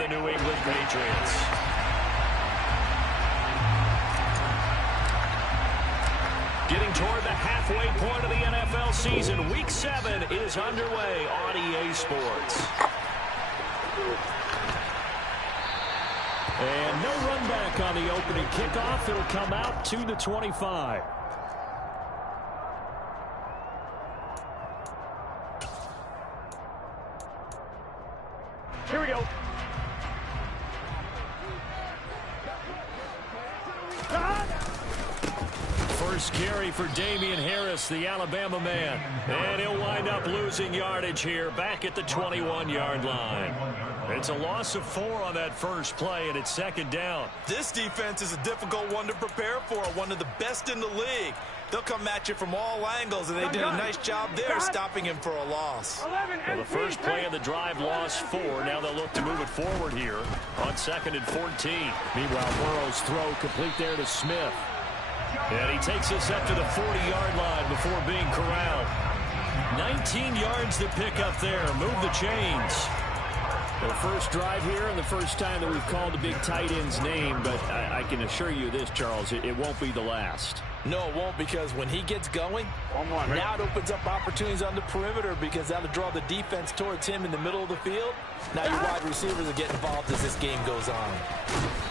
and the New England Patriots. Getting toward the halfway point of the NFL season. Week 7 is underway on EA Sports. And no run back on the opening kickoff. It'll come out to the 25. Here we go. First carry for Damian Harris, the Alabama man. And he'll wind up losing yardage here back at the 21-yard line. It's a loss of 4 on that first play, and it's second down. This defense is a difficult one to prepare for, one of the best in the league. They'll come at you from all angles, and they did a nice job there stopping him for a loss. Well, the first play of the drive lost 4. Now they'll look to move it forward here on 2nd and 14. Meanwhile, Burrow's throw complete there to Smith. And he takes us up to the 40-yard line before being corralled. 19 yards to pick up there. Move the chains. The first drive here and the first time that we've called the big tight end's name, but I can assure you this, Charles, it won't be the last. No, it won't, because when he gets going, now it opens up opportunities on the perimeter because that'll draw the defense towards him in the middle of the field. Now your wide receivers will get involved as this game goes on.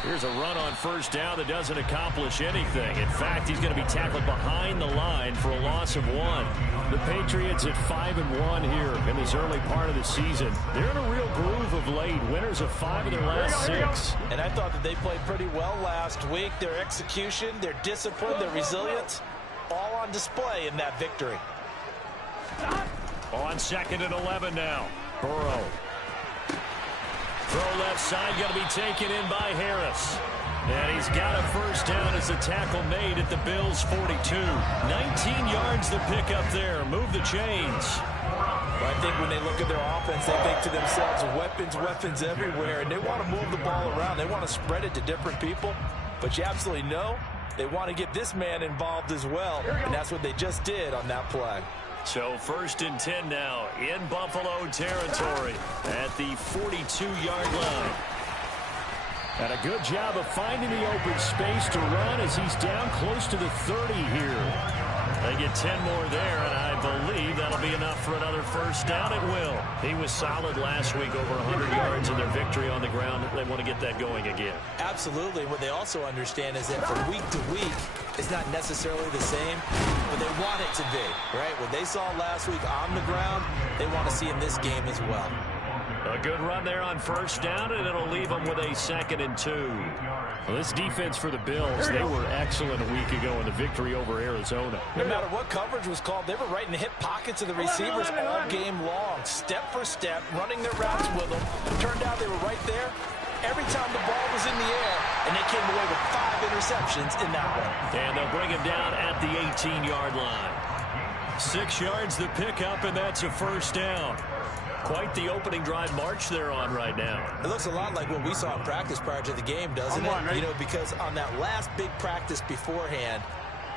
Here's a run on first down that doesn't accomplish anything. In fact, he's going to be tackled behind the line for a loss of 1. The Patriots at 5-1 here in this early part of the season. They're in a real groove of late. Winners of 5 of their last 6. And I thought that they played pretty well last week. Their execution, their discipline, their resilience, all on display in that victory. On 2nd and 11 now. Burrow. Throw left side, going to be taken in by Harris. And he's got a first down as the tackle made at the Bills' 42. 19 yards to pick up there. Move the chains. Well, I think when they look at their offense, they think to themselves, weapons everywhere, and they want to move the ball around. They want to spread it to different people. But you absolutely know they want to get this man involved as well, and that's what they just did on that play. So 1st and 10 now in Buffalo territory at the 42-yard line. And a good job of finding the open space to run as he's down close to the 30 here. They get 10 more there, and I believe that'll be enough for another first down. It will. He was solid last week, over 100 yards in their victory on the ground. They want to get that going again. Absolutely. What they also understand is that from week to week, it's not necessarily the same, but they want it to be, right? What they saw last week on the ground, they want to see in this game as well. A good run there on first down, and it'll leave them with a 2nd and 2. Well, this defense for the Bills, they were excellent a week ago in the victory over Arizona. No matter what coverage was called, they were right in the hip pockets of the receivers all game long, step for step, running their routes with them. Turned out they were right there every time the ball was in the air, and they came away with 5 interceptions in that one. And they'll bring him down at the 18-yard line. 6 yards to pick up, and that's a first down. Quite the opening drive march they're on right now. It looks a lot like what we saw in practice prior to the game, doesn't it? You know, because on that last big practice beforehand,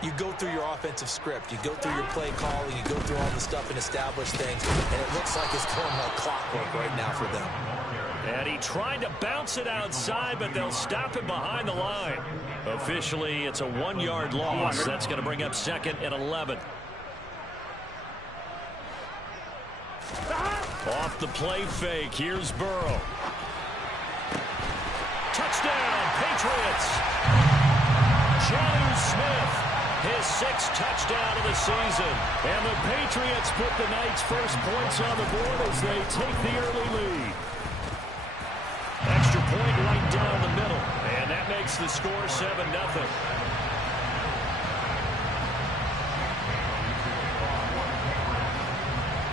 you go through your offensive script, you go through your play calling, you go through all the stuff and establish things, and it looks like it's going like clockwork right now for them. And he tried to bounce it outside, but they'll stop him behind the line. Officially, it's a 1-yard loss. That's going to bring up 2nd and 11. Off the play fake, here's Burrow. Touchdown, Patriots! Jonnu Smith, his 6th touchdown of the season. And the Patriots put the Knights' first points on the board as they take the early lead. Extra point right down the middle, and that makes the score 7-0.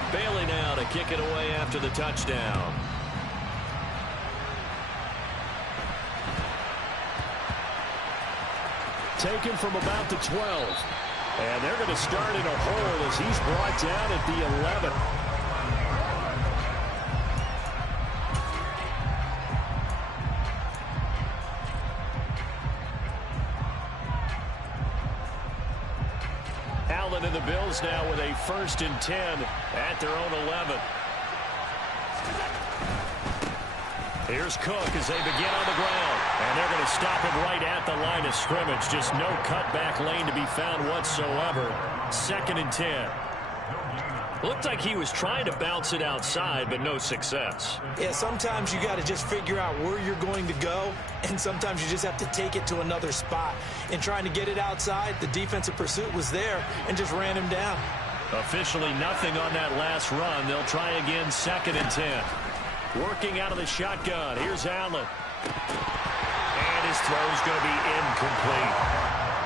Bailey now to kick it away after the touchdown. Taken from about the 12. And they're going to start in a hole as he's brought down at the 11. Allen and the Bills now with a 1st and 10 at their own 11. Here's Cook as they begin on the ground. And they're going to stop him right at the line of scrimmage. Just no cutback lane to be found whatsoever. 2nd and 10. Looked like he was trying to bounce it outside, but no success. Yeah, sometimes you got to just figure out where you're going to go, and sometimes you just have to take it to another spot. In trying to get it outside, the defensive pursuit was there and just ran him down. Officially nothing on that last run. They'll try again, 2nd and 10. Working out of the shotgun. Here's Allen. And his throw's going to be incomplete.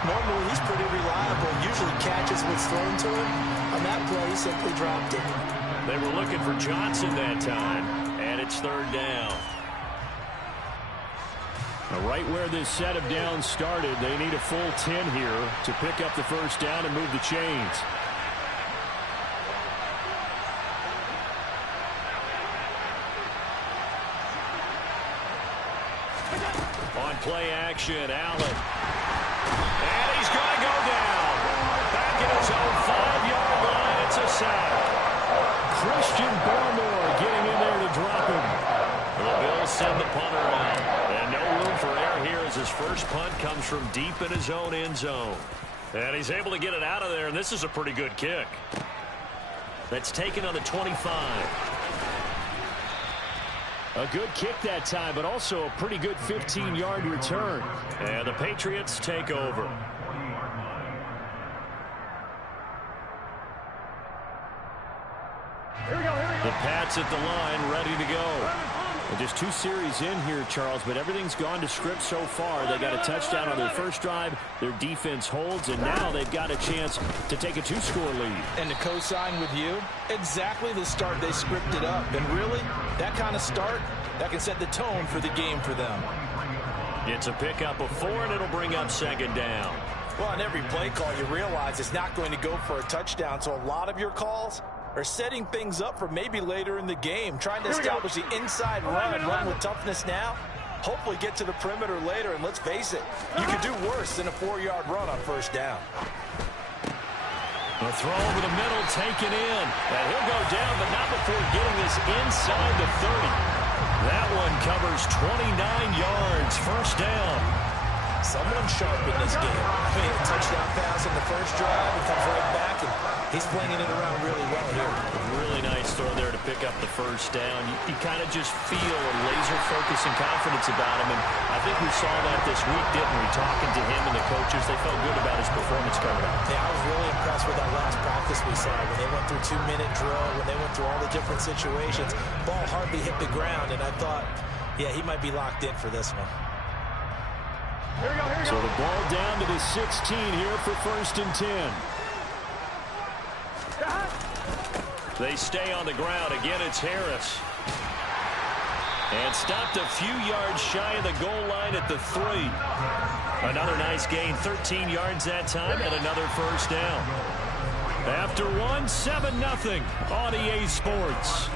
Normally, he's pretty reliable. Usually catches what's thrown to him. On that play, he simply dropped it. They were looking for Johnson that time, and it's 3rd down. Now, right where this set of downs started, they need a full 10 here to pick up the first down and move the chains. On play action, Allen. And he's going to go down. Back at his own 5-yard line. It's a sack. Christian Barmore getting in there to drop him. The Bills send the punter out. And no room for error here as his first punt comes from deep in his own end zone. And he's able to get it out of there, and this is a pretty good kick. That's taken on the 25. A good kick that time, but also a pretty good 15-yard return. And the Patriots take over. The Pats at the line, ready to go. And just 2 series in here, Charles, but everything's gone to script so far. They got a touchdown on their first drive. Their defense holds, and now they've got a chance to take a 2-score lead. And to co-sign with you, exactly the start they scripted up. And really, that kind of start, that can set the tone for the game for them. It's a pickup of 4, and it'll bring up 2nd down. Well, on every play call, you realize it's not going to go for a touchdown, so a lot of your calls are setting things up for maybe later in the game, trying to establish the inside run with toughness now, hopefully get to the perimeter later, and let's face it, you could do worse than a 4-yard run on first down. A throw over the middle, taken in, and he'll go down, but not before getting this inside the 30. That one covers 29 yards, first down. Someone sharp in this game. I mean, a touchdown pass in the first drive, and comes right back, and he's flinging it around really well here. Really nice throw there to pick up the first down. You kind of just feel a laser focus and confidence about him, and I think we saw that this week, didn't we? Talking to him and the coaches, they felt good about his performance coming up. Yeah, I was really impressed with that last practice we saw when they went through 2-minute drill, when they went through all the different situations. Ball hardly hit the ground, and I thought, yeah, he might be locked in for this one. So the ball down to the 16 here for 1st and 10. They stay on the ground. Again, it's Harris. And stopped a few yards shy of the goal line at the 3. Another nice gain, 13 yards that time, and another first down. After one, 7-0 on EA Sports.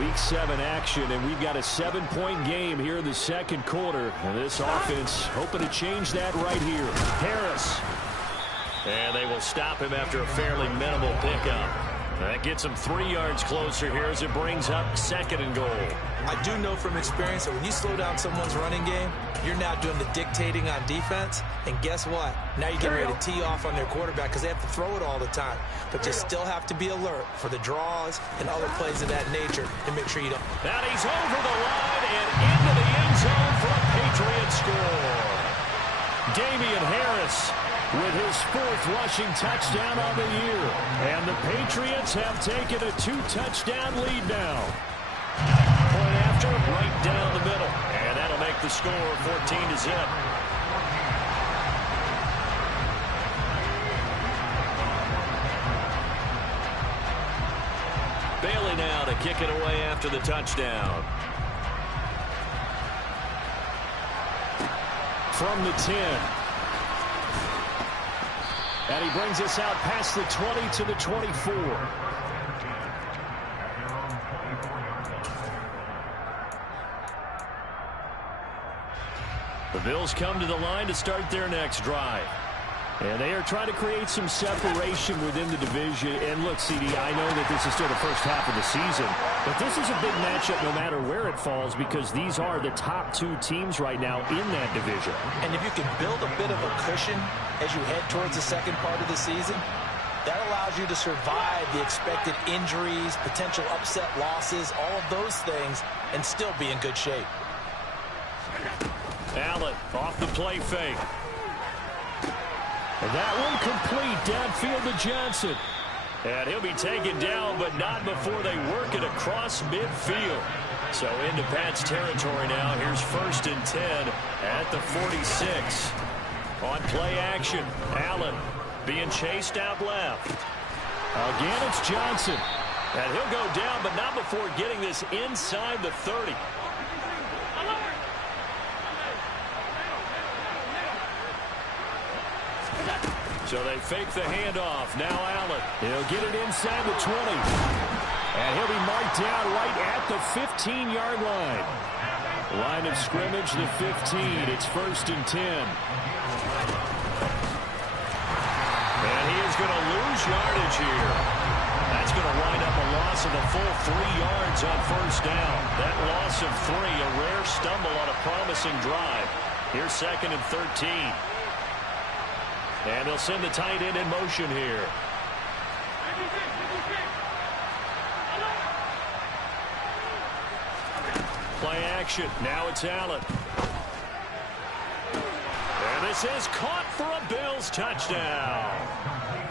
Week 7 action, and we've got a 7-point game here in the second quarter. And this offense hoping to change that right here. Harris. And they will stop him after a fairly minimal pickup. That gets him 3 yards closer here as it brings up 2nd and goal. I do know from experience that when you slow down someone's running game, you're now doing the dictating on defense. And guess what? Now you're getting ready to tee off on their quarterback because they have to throw it all the time. But you still have to be alert for the draws and other plays of that nature to make sure you don't. Now he's over the line and into the end zone for a Patriot score. Damian Harris with his 4th rushing touchdown on the year. And the Patriots have taken a 2-touchdown lead now. Point after, right down the middle. And that'll make the score 14-0. Bailey now to kick it away after the touchdown. From the 10. And he brings us out past the 20 to the 24. The Bills come to the line to start their next drive. And they are trying to create some separation within the division. And look, CD, I know that this is still the first half of the season, but this is a big matchup no matter where it falls because these are the top two teams right now in that division. And if you can build a bit of a cushion as you head towards the second part of the season, that allows you to survive the expected injuries, potential upset losses, all of those things, and still be in good shape. Allen off the play fake. And that one complete downfield to Johnson. And he'll be taken down, but not before they work it across midfield. So into Pat's territory now. Here's 1st and 10 at the 46. On play action, Allen being chased out left. Again, it's Johnson. And he'll go down, but not before getting this inside the 30. So they fake the handoff. Now Allen. He'll get it inside the 20. And he'll be marked down right at the 15-yard line. Line of scrimmage, the 15. It's 1st and 10. And he is going to lose yardage here. That's going to wind up a loss of a full 3 yards on 1st down. That loss of 3, a rare stumble on a promising drive. Here's 2nd and 13. And they'll send the tight end in motion here. Play action. Now it's Allen. And this is caught for a Bills touchdown.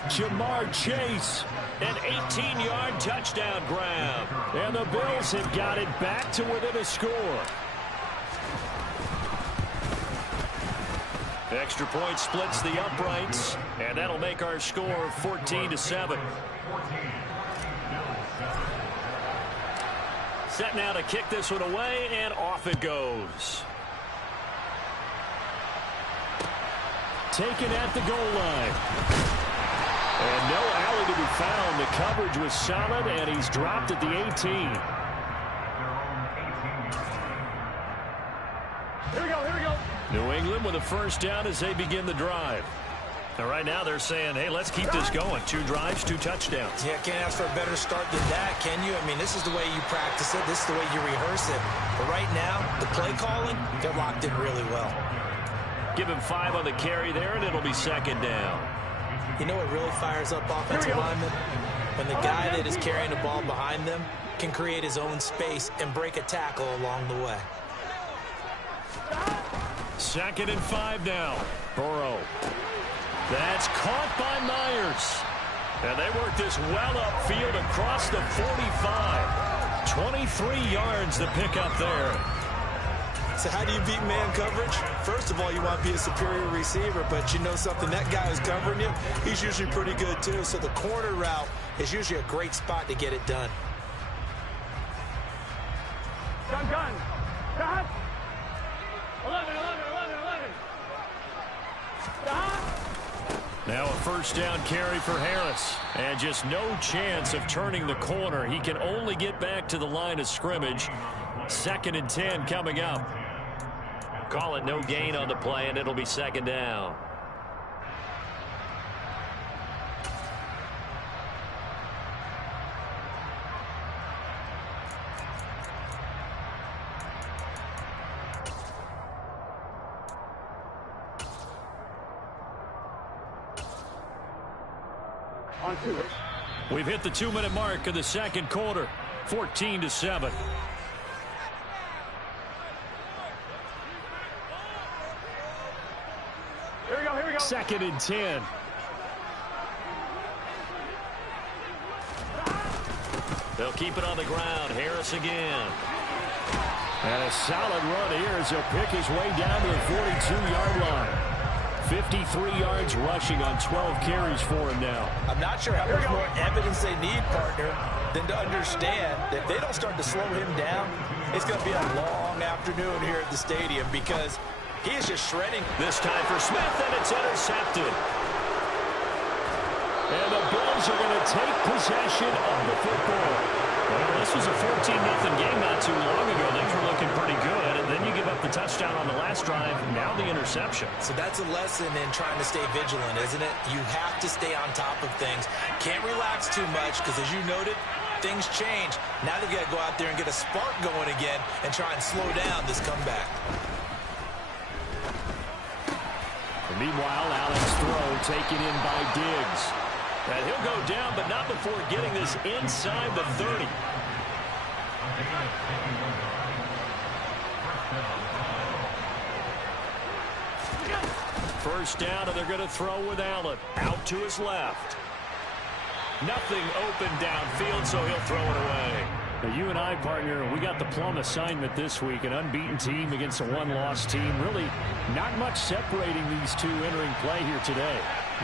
Jamar Chase, an 18-yard touchdown grab. And the Bills have got it back to within a score. Extra point splits the uprights, and that'll make our score 14-7. Set now to kick this one away, and off it goes. Taken at the goal line. And no alley to be found. The coverage was solid, and he's dropped at the 18. New England with a 1st down as they begin the drive. Now right now they're saying, hey, let's keep this going. 2 drives, 2 touchdowns. Yeah, can't ask for a better start than that, can you? I mean, this is the way you practice it. This is the way you rehearse it. But right now, the play calling, they're locked in really well. Give him 5 on the carry there, and it'll be 2nd down. You know what really fires up offensive linemen? When the guy that is carrying the ball behind them can create his own space and break a tackle along the way. 2nd and 5 now. Burrow. That's caught by Myers. And they work this well upfield across the 45. 23 yards to pick up there. So how do you beat man coverage? First of all, you want to be a superior receiver, but you know something, that guy who's covering you, he's usually pretty good too. So the corner route is usually a great spot to get it done. Gun. 11. Now a 1st down carry for Harris. And just no chance of turning the corner. He can only get back to the line of scrimmage. 2nd and 10 coming up. Call it no gain on the play, and it'll be 2nd down. We've hit the 2-minute mark of the 2nd quarter. 14-7. Here we go. 2nd and 10. They'll keep it on the ground. Harris again. And a solid run here as he'll pick his way down to the 42-yard line. 53 yards rushing on 12 carries for him now. I'm not sure how much more evidence they need, partner, than to understand that if they don't start to slow him down, it's going to be a long afternoon here at the stadium because he is just shredding. This time for Smith, and it's intercepted. And the Bills are going to take possession of the football. Well, this was a 14-0 game not too long ago. Things were looking pretty good, and then you give up the touchdown on the last drive, now the interception. So that's a lesson in trying to stay vigilant, isn't it? You have to stay on top of things. Can't relax too much because, as you noted, things change. Now they've got to go out there and get a spark going again and try and slow down this comeback. And meanwhile, Allen's throw taken in by Diggs. And he'll go down, but not before getting this inside the 30. First down, and they're going to throw with Allen. Out to his left. Nothing open downfield, so he'll throw it away. Now, you and I, partner, we got the plum assignment this week. An unbeaten team against a one-loss team. Really not much separating these two entering play here today.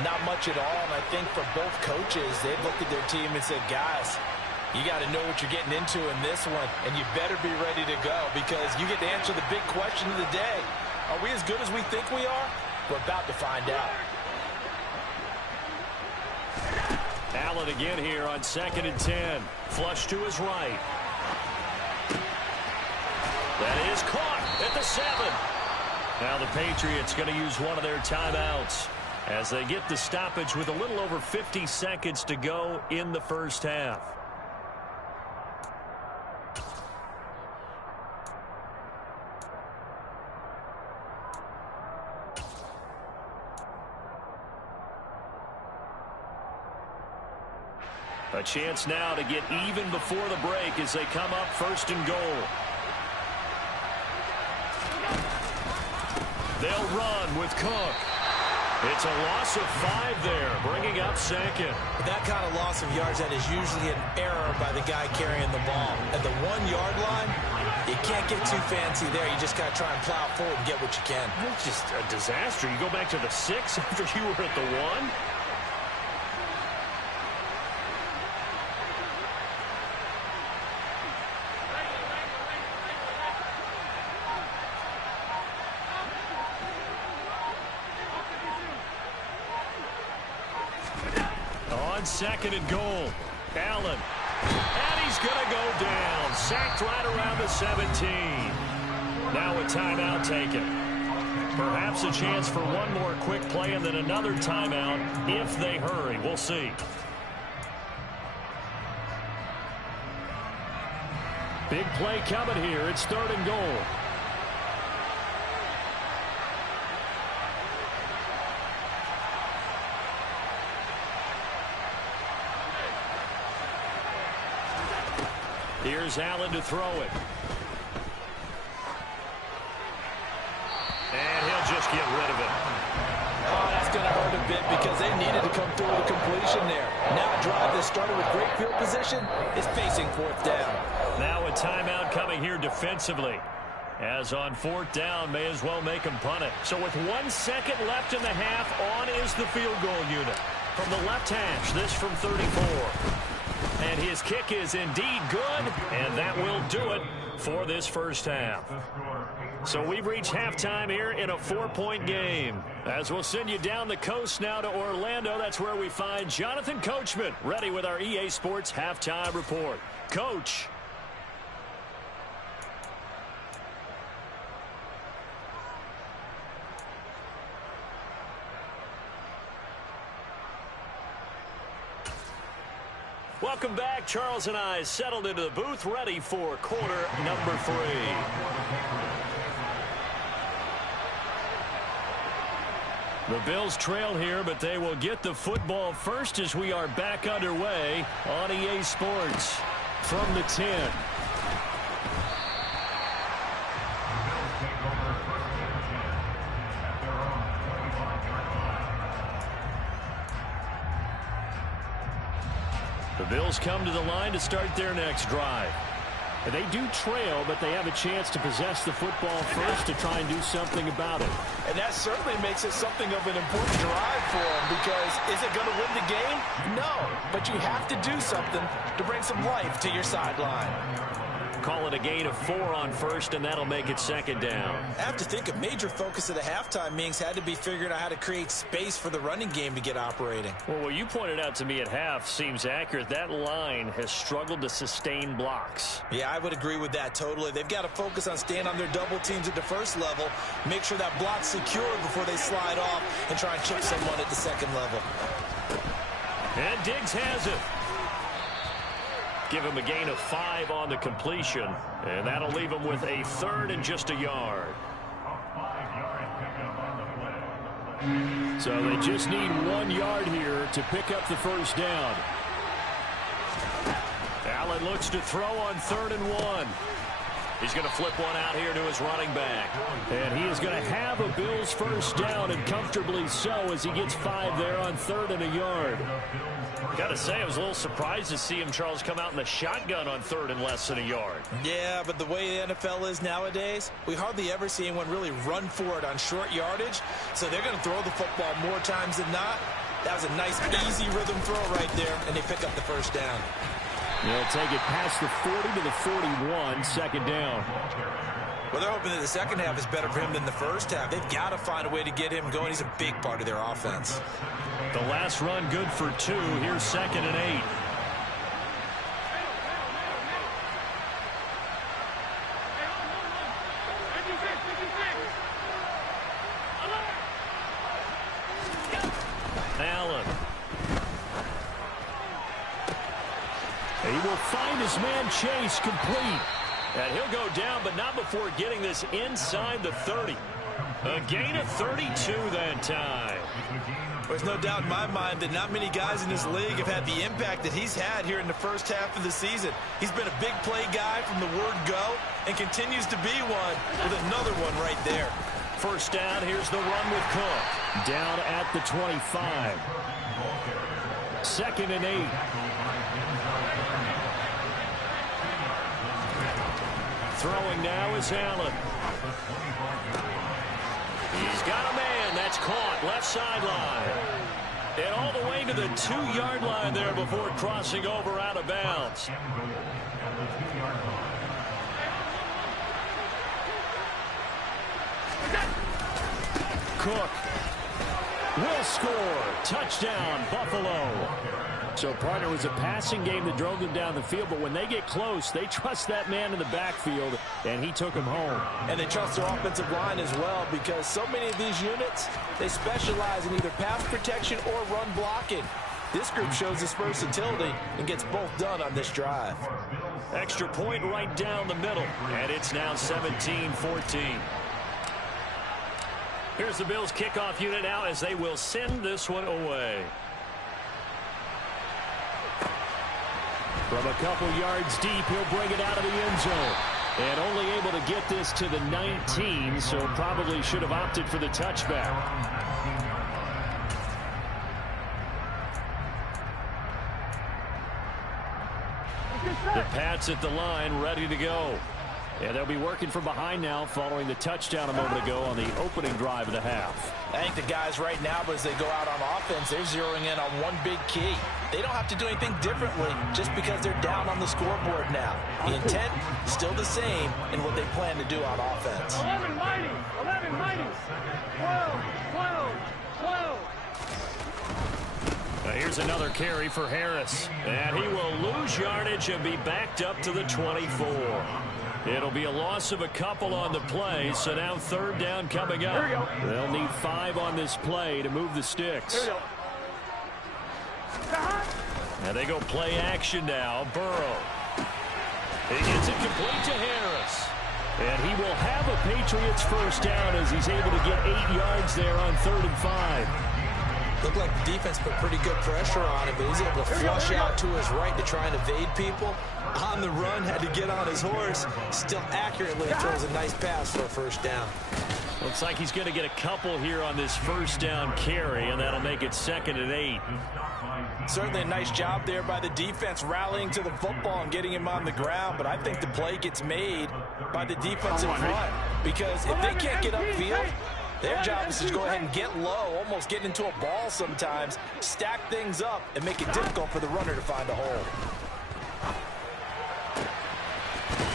Not much at all, and I think for both coaches, they've looked at their team and said, guys, you got to know what you're getting into in this one, and you better be ready to go because you get to answer the big question of the day. Are we as good as we think we are? We're about to find out. Allen again here on 2nd and 10. Flush to his right. That is caught at the 7. Now the Patriots going to use one of their timeouts as they get the stoppage with a little over 50 seconds to go in the first half. A chance now to get even before the break as they come up 1st and goal. They'll run with Cook. It's a loss of 5 there, bringing up 2nd. That kind of loss of yards, that is usually an error by the guy carrying the ball. At the 1-yard line, you can't get too fancy there. You just got to try and plow forward and get what you can. It's just a disaster. You go back to the 6 after you were at the 1. On 2nd and goal, Allen. And he's going to go down. Sacked right around the 17. Now a timeout taken. Perhaps a chance for one more quick play and then another timeout if they hurry. We'll see. Big play coming here. It's 3rd and goal. Here's Allen to throw it. And he'll just get rid of it. Oh, that's going to hurt a bit because they needed to come through with a completion there. Now a drive that started with great field position is facing 4th down. Now a timeout coming here defensively. As on 4th down, may as well make him punt it. So with 1 second left in the half, on is the field goal unit. From the left hash, this from 34. And his kick is indeed good, and that will do it for this first half. So we've reached halftime here in a 4-point game. As we'll send you down the coast now to Orlando, that's where we find Jonathan Coachman, ready with our EA Sports Halftime Report. Coach. Welcome back. Charles and I settled into the booth, ready for quarter number 3. The Bills trail here, but they will get the football first as we are back underway on EA Sports from the 10. The Bills come to the line to start their next drive. They do trail, but they have a chance to possess the football first to try and do something about it. And that certainly makes it something of an important drive for them because is it going to win the game? No, but you have to do something to bring some life to your sideline. call it a gain of 4 on first, and that'll make it second down. I have to think a major focus of the halftime meetings had to be figuring out how to create space for the running game to get operating. Well, what you pointed out to me at half seems accurate. That line has struggled to sustain blocks. Yeah, I would agree with that totally. They've got to focus on staying on their double teams at the first level, make sure that block's secure before they slide off and try and chip someone at the second level. And Diggs has it. Give him a gain of 5 on the completion, and that'll leave him with a 3rd and just a yard. So they just need 1 yard here to pick up the first down. Allen looks to throw on 3rd and 1. He's going to flip one out here to his running back. And he is going to have a Bills first down, and comfortably so, as he gets 5 there on 3rd and a yard. Got to say, I was a little surprised to see him, Charles, come out in the shotgun on 3rd and less than a yard. Yeah, but the way the NFL is nowadays, we hardly ever see anyone really run for it on short yardage. So they're going to throw the football more times than not. That was a nice, easy rhythm throw right there, and they pick up the first down. They'll take it past the 40 to the 41, second down. Well, they're hoping that the second half is better for him than the first half. They've got to find a way to get him going. He's a big part of their offense. The last run good for 2. Here's 2nd and 8. Allen. He will find his man Chase complete. And he'll go down, but not before getting this inside the 30. A gain of 32 that time. There's no doubt in my mind that not many guys in this league have had the impact that he's had here in the first half of the season. He's been a big play guy from the word go and continues to be one with another one right there. First down, here's the run with Cook. Down at the 25. 2nd and 8. Throwing now is Allen. He's got a man. That's caught. Left sideline. And all the way to the 2-yard line there before crossing over out of bounds. Cook will score. Touchdown, Buffalo. So, partner, it was a passing game that drove them down the field, but when they get close, they trust that man in the backfield, and he took him home. And they trust their offensive line as well, because so many of these units, they specialize in either pass protection or run blocking. This group shows its versatility and gets both done on this drive. Extra point right down the middle, and it's now 17-14. Here's the Bills kickoff unit now as they will send this one away. From a couple yards deep, he'll bring it out of the end zone. And only able to get this to the 19, so probably should have opted for the touchback. The Pats at the line, ready to go. Yeah, they'll be working from behind now following the touchdown a moment ago on the opening drive of the half. I think the guys right now, as they go out on offense, they're zeroing in on one big key. They don't have to do anything differently just because they're down on the scoreboard now. The intent still the same in what they plan to do on offense. 11 mighty, 12, 12, 12. Here's another carry for Harris. And he will lose yardage and be backed up to the 24. It'll be a loss of a couple on the play, so now 3rd down coming up. They'll need 5 on this play to move the sticks. And they go play action now. Burrow. He gets it complete to Harris. And he will have a Patriots first down as he's able to get 8 yards there on 3rd and 5. Looked like the defense put pretty good pressure on him, but he's able to flush out to his right to try and evade people. On the run, had to get on his horse. Still accurately throws a nice pass for a first down. Looks like he's going to get a couple here on this first down carry, and that'll make it 2nd and 8. Certainly a nice job there by the defense rallying to the football and getting him on the ground, but I think the play gets made by the defensive front, because if they can't get upfield, their job is to go ahead and get low, almost get into a ball sometimes, stack things up, and make it difficult for the runner to find a hole.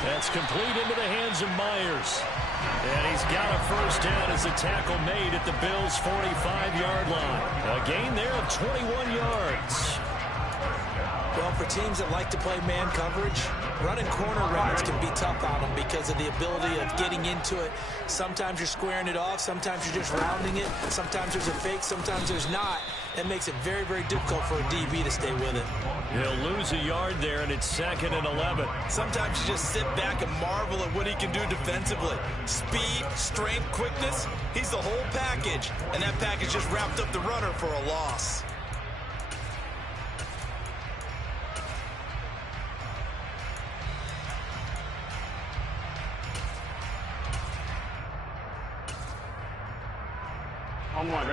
That's complete into the hands of Myers. And he's got a first down as a tackle made at the Bills' 45-yard line. A gain there of 21 yards. Well, for teams that like to play man coverage, running corner routes can be tough on them because of the ability of getting into it. Sometimes you're squaring it off. Sometimes you're just rounding it. Sometimes there's a fake. Sometimes there's not. It makes it very, very difficult for a DB to stay with it. He'll lose a yard there, and it's 2nd and 11. Sometimes you just sit back and marvel at what he can do defensively. Speed, strength, quickness, he's the whole package. And that package just wrapped up the runner for a loss.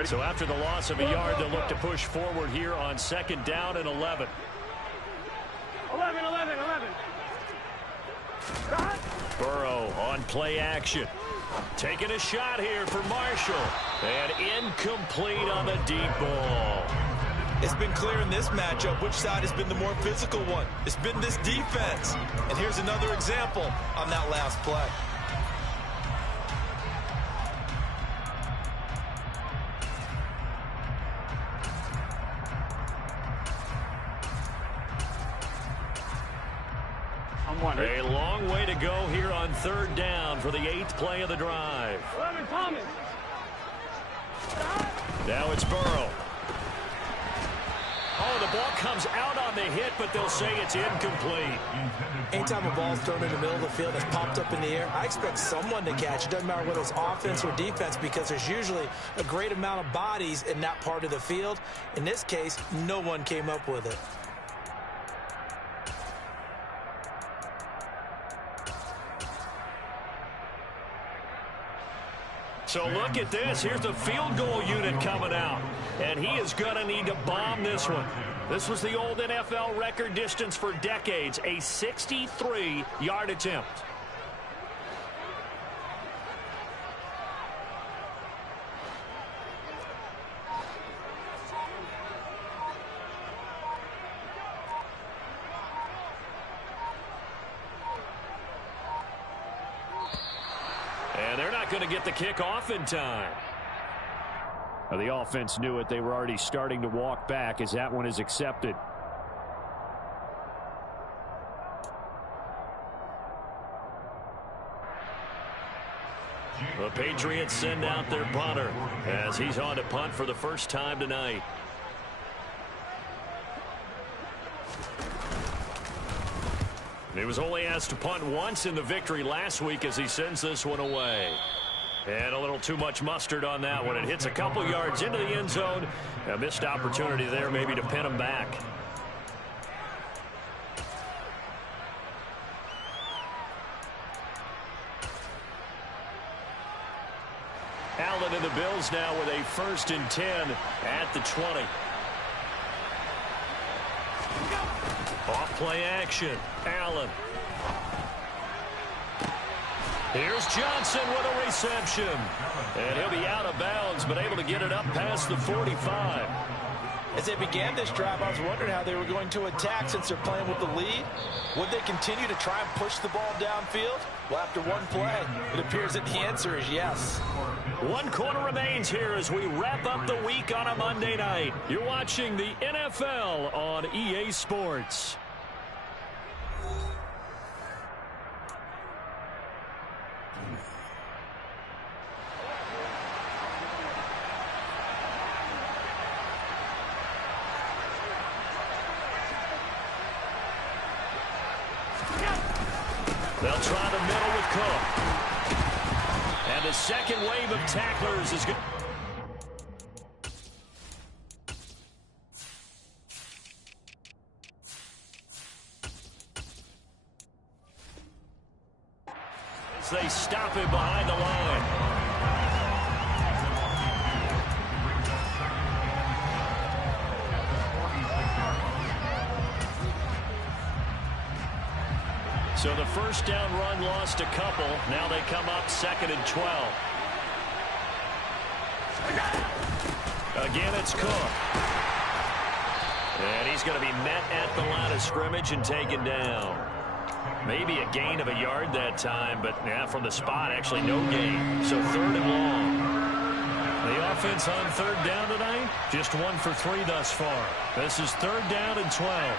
So after the loss of a yard, they'll look to push forward here on 2nd down and 11. 11. Burrow on play action. Taking a shot here for Marshall. And incomplete on the deep ball. It's been clear in this matchup which side has been the more physical one. It's been this defense. And here's another example on that last play. A long way to go here on 3rd down for the 8th play of the drive. 11, Thomas. Now it's Burrow. Oh, the ball comes out on the hit, but they'll say it's incomplete. Anytime a ball's thrown in the middle of the field that's popped up in the air, I expect someone to catch. It doesn't matter whether it's offense or defense because there's usually a great amount of bodies in that part of the field. In this case, no one came up with it. So look at this. Here's the field goal unit coming out. And he is going to need to bomb this one. This was the old NFL record distance for decades, a 63-yard attempt. And they're not going to get the kick off in time. Now, the offense knew it. They were already starting to walk back as that one is accepted. The Patriots send out their punter as he's on to punt for the first time tonight. He was only asked to punt once in the victory last week as he sends this one away. And a little too much mustard on that one. It hits a couple yards into the end zone. A missed opportunity there maybe to pin him back. Allen and the Bills now with a 1st and 10 at the 20. Off play action. Allen. Here's Johnson with a reception. And he'll be out of bounds, but able to get it up past the 45. As they began this drive, I was wondering how they were going to attack since they're playing with the lead. Would they continue to try and push the ball downfield? Well, after one play, it appears that the answer is yes. 1 quarter remains here as we wrap up the week on a Monday night. You're watching the NFL on EA Sports. They'll try the middle with Cook. And the second wave of tacklers is good. As they stop him behind the line. So the first down run lost a couple. Now they come up 2nd and 12. Again, it's Cook. And he's going to be met at the line of scrimmage and taken down. Maybe a gain of a yard that time, but yeah, from the spot, actually no gain. So 3rd and long. The offense on 3rd down tonight, just 1 for 3 thus far. This is 3rd down and 12.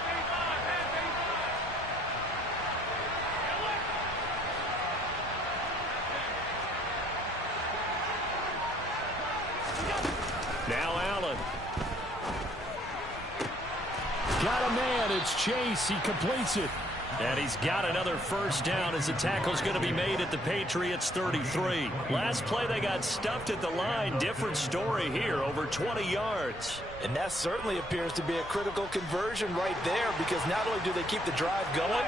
Now Allen. Got a man. It's Chase. He completes it. And he's got another first down as the tackle's going to be made at the Patriots 33. Last play they got stuffed at the line. Different story here, over 20 yards. And that certainly appears to be a critical conversion right there, because not only do they keep the drive going,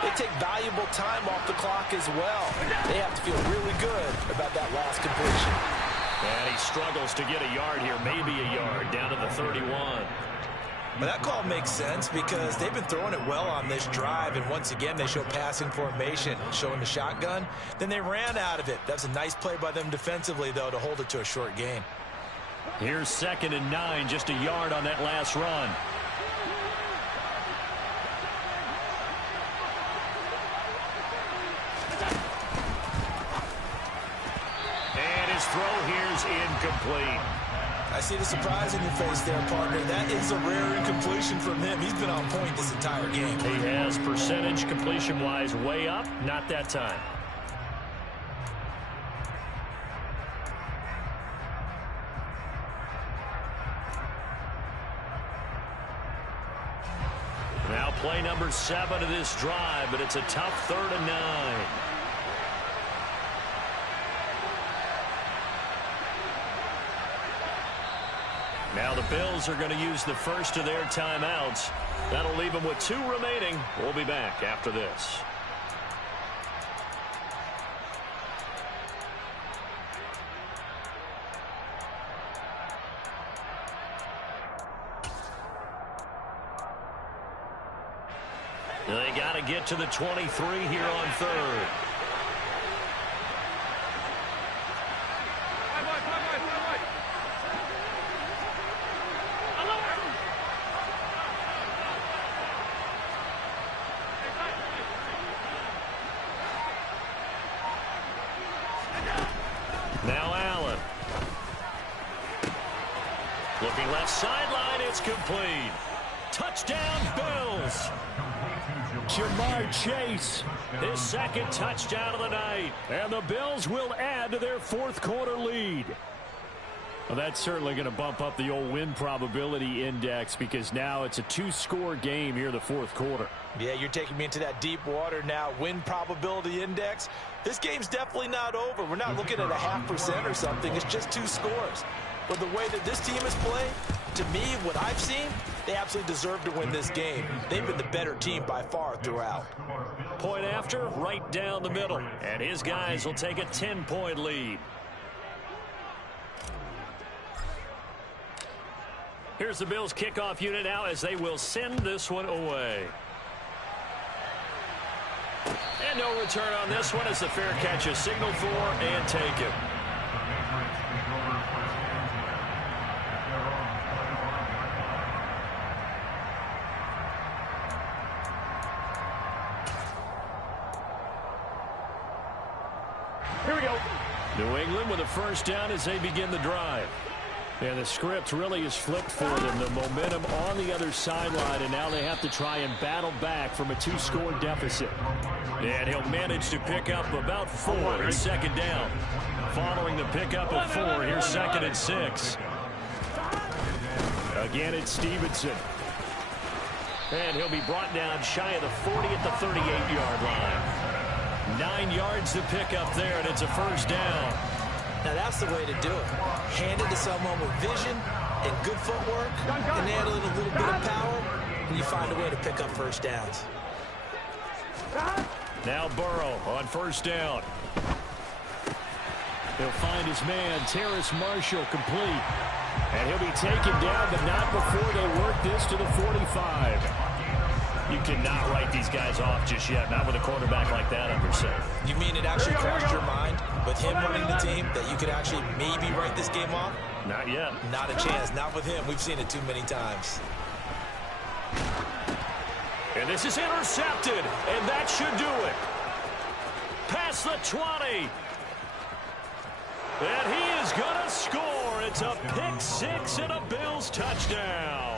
they take valuable time off the clock as well. They have to feel really good about that last completion. And he struggles to get a yard here, maybe a yard, down to the 31. But that call makes sense because they've been throwing it well on this drive, and once again they show passing formation, showing the shotgun. Then they ran out of it. That's a nice play by them defensively, though, to hold it to a short gain. Here's 2nd and 9, just a yard on that last run. And his throw here's incomplete. I see the surprise in your face there, partner. That is a rare incompletion from him. He's been on point this entire game. He has percentage completion-wise way up. Not that time. Now play number 7 of this drive, but it's a tough 3rd and 9. Now the Bills are going to use the first of their timeouts. That'll leave them with 2 remaining. We'll be back after this. They got to get to the 23 here on 3rd. Now Allen. Looking left sideline, it's complete. Touchdown, Bills. Jamar Chase. His 2nd touchdown of the night. And the Bills will add to their 4th quarter lead. Well, that's certainly going to bump up the old win probability index, because now it's a 2-score game here in the 4th quarter. Yeah, you're taking me into that deep water now. Win probability index. This game's definitely not over. We're not looking at a 0.5% or something. It's just 2 scores. But the way that this team has played, to me, what I've seen, they absolutely deserve to win this game. They've been the better team by far throughout. Point after, right down the middle. And his guys will take a 10-point lead. Here's the Bills kickoff unit now as they will send this one away. And no return on this one as the fair catch is signaled for and taken. Here we go. New England with a first down as they begin the drive. And the script really is flipped for them. The momentum on the other sideline, and now they have to try and battle back from a 2-score deficit. And he'll manage to pick up about 4 in 2nd down. Following the pickup of 4, here's 2nd and 6. Again, it's Stevenson. And he'll be brought down shy of the 40 at the 38-yard line. 9 yards to pick up there, and it's a first down. Now that's the way to do it. Hand it to someone with vision and good footwork, and add a little bit of power, and you find a way to pick up first downs. Now Burrow on first down. He'll find his man, Terrace Marshall, complete. And he'll be taken down, but not before they work this to the 45. You cannot write these guys off just yet, not with a quarterback like that under center. You mean it actually crossed your mind with him running the team that you could actually maybe write this game off? Not yet. Not a chance. Not with him. We've seen it too many times. And this is intercepted, and that should do it. Past the 20. And he is going to score. It's a pick six and a Bills touchdown.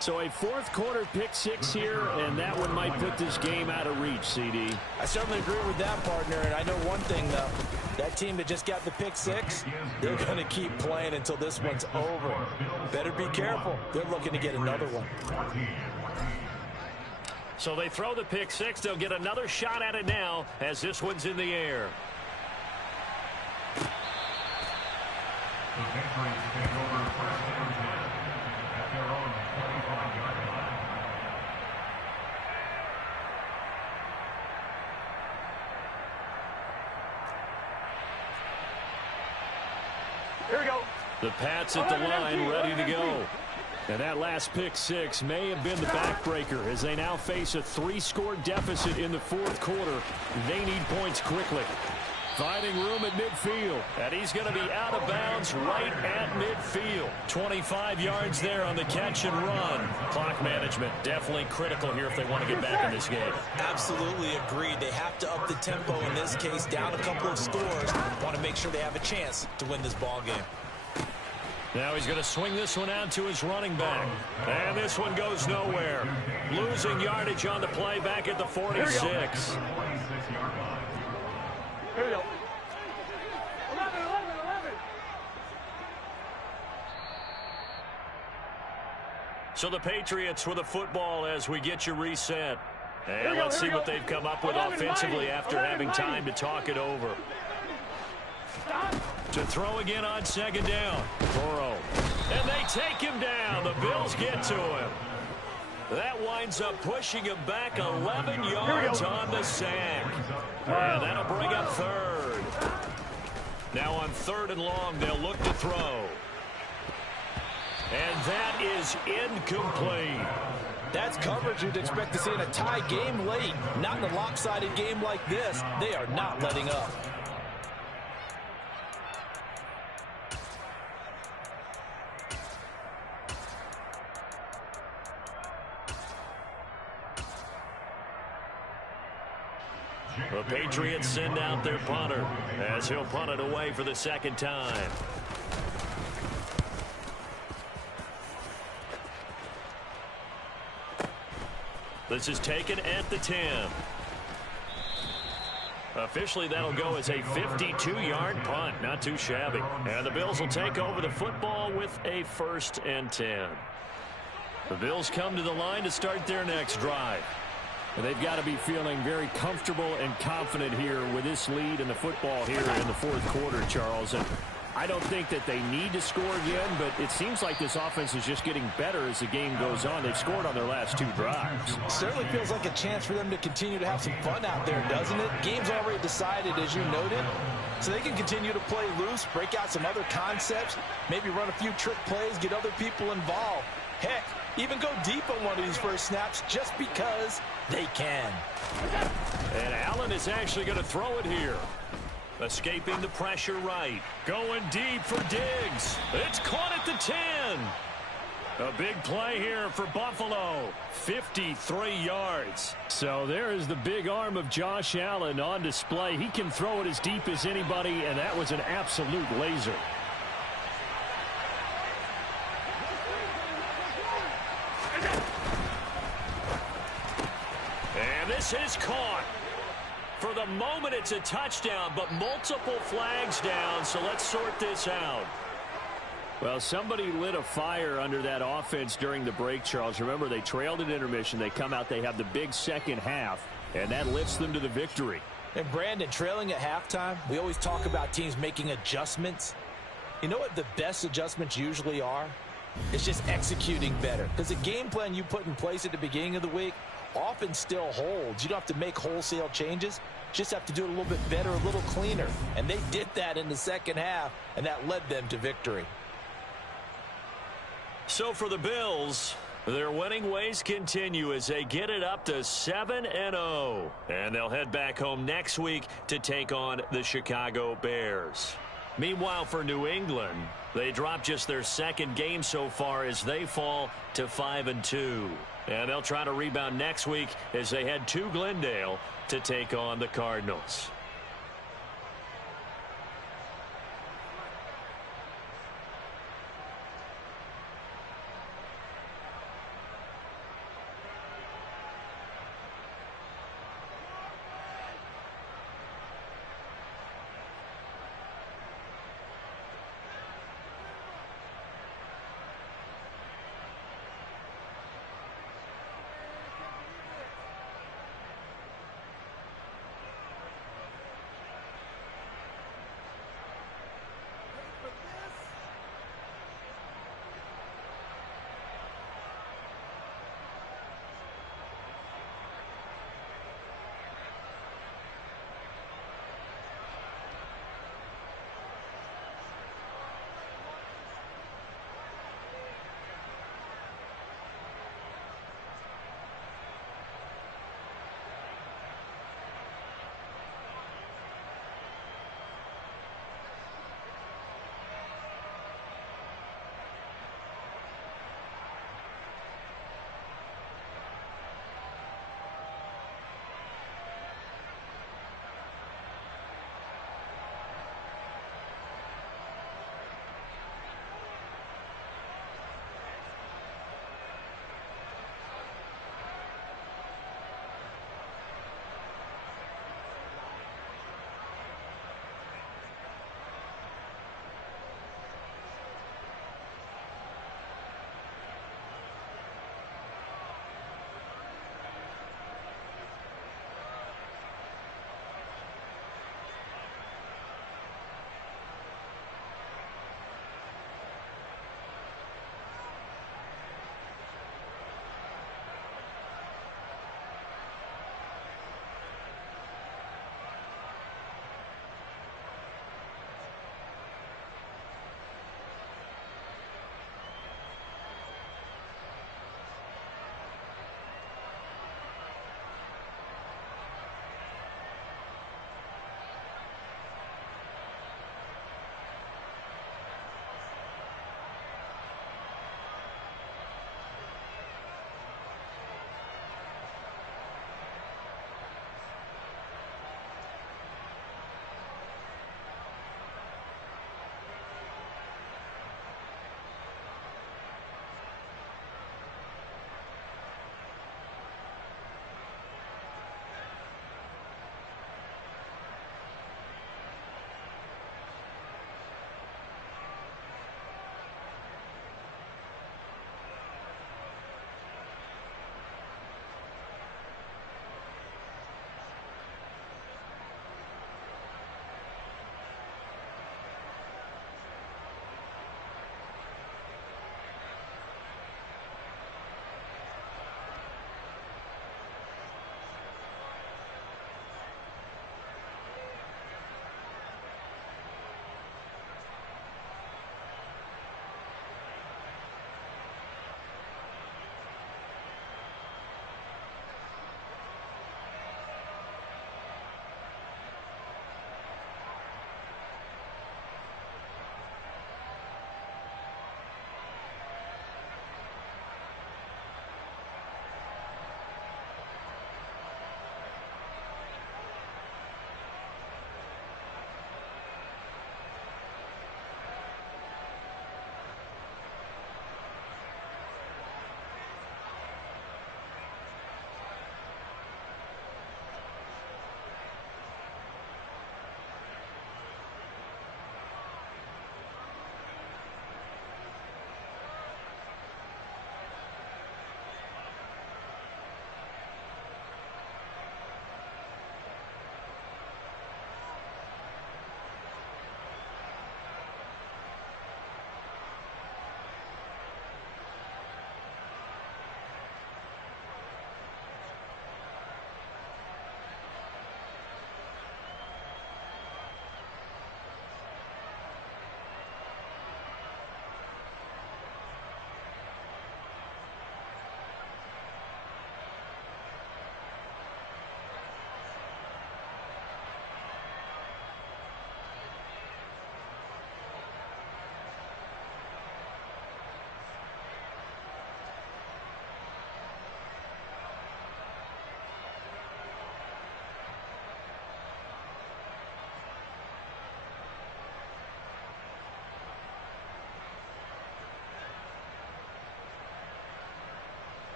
So a fourth quarter pick six here, and that one might put this game out of reach, CD. I certainly agree with that, partner. And I know one thing, though. That team that just got the pick six, they're going to keep playing until this one's over. Better be careful. They're looking to get another one. So they throw the pick six. They'll get another shot at it now as this one's in the air. Here we go. The Pats at the line, ready to go. And that last pick six may have been the backbreaker as they now face a 3-score deficit in the fourth quarter. They need points quickly. Finding room at midfield. And he's going to be out of bounds right at midfield. 25 yards there on the catch and run. Clock management definitely critical here if they want to get back in this game. Absolutely agreed. They have to up the tempo in this case, down a couple of scores. Want to make sure they have a chance to win this ball game. Now he's going to swing this one out to his running back. And this one goes nowhere. Losing yardage on the play back at the 46. Here we go. 11. So the Patriots with the football as we get you reset. And let's see what they've come up with offensively after having time to talk it over. To throw again on second down. Burrow. And they take him down. The Bills get to him. That winds up pushing him back 11 yards on the sack. And that'll bring up third. Now on third and long, they'll look to throw. And that is incomplete. That's coverage you'd expect to see in a tie game late. Not in a lopsided game like this. They are not letting up. The Patriots send out their punter as he'll punt it away for the second time. This is taken at the 10. Officially, that'll go as a 52-yard punt. Not too shabby. And the Bills will take over the football with a 1st and 10. The Bills come to the line to start their next drive. They've got to be feeling very comfortable and confident here with this lead in the football here in the fourth quarter, Charles. And I don't think that they need to score again, but it seems like this offense is just getting better as the game goes on. They've scored on their last 2 drives. Certainly feels like a chance for them to continue to have some fun out there, doesn't it? Game's already decided, as you noted, so they can continue to play loose, break out some other concepts, maybe run a few trick plays, get other people involved. Heck, even go deep on one of these first snaps just because they can. And Allen is actually going to throw it here. Escaping the pressure right. Going deep for Diggs. It's caught at the 10. A big play here for Buffalo. 53 yards. So there is the big arm of Josh Allen on display. He can throw it as deep as anybody, and that was an absolute laser. And this is caught. For the moment, it's a touchdown, but multiple flags down, so let's sort this out. Well, somebody lit a fire under that offense during the break, Charles. Remember, they trailed at intermission. They come out, they have the big second half, and that lifts them to the victory. And, Brandon, trailing at halftime, we always talk about teams making adjustments. You know what the best adjustments usually are? It's just executing better. Because the game plan you put in place at the beginning of the week often still holds. You don't have to make wholesale changes. Just have to do it a little bit better, a little cleaner. And they did that in the second half, and that led them to victory. So for the Bills, their winning ways continue as they get it up to 7-0. And they'll head back home next week to take on the Chicago Bears. Meanwhile, for New England, they dropped just their second game so far as they fall to 5-2. And they'll try to rebound next week as they head to Glendale to take on the Cardinals.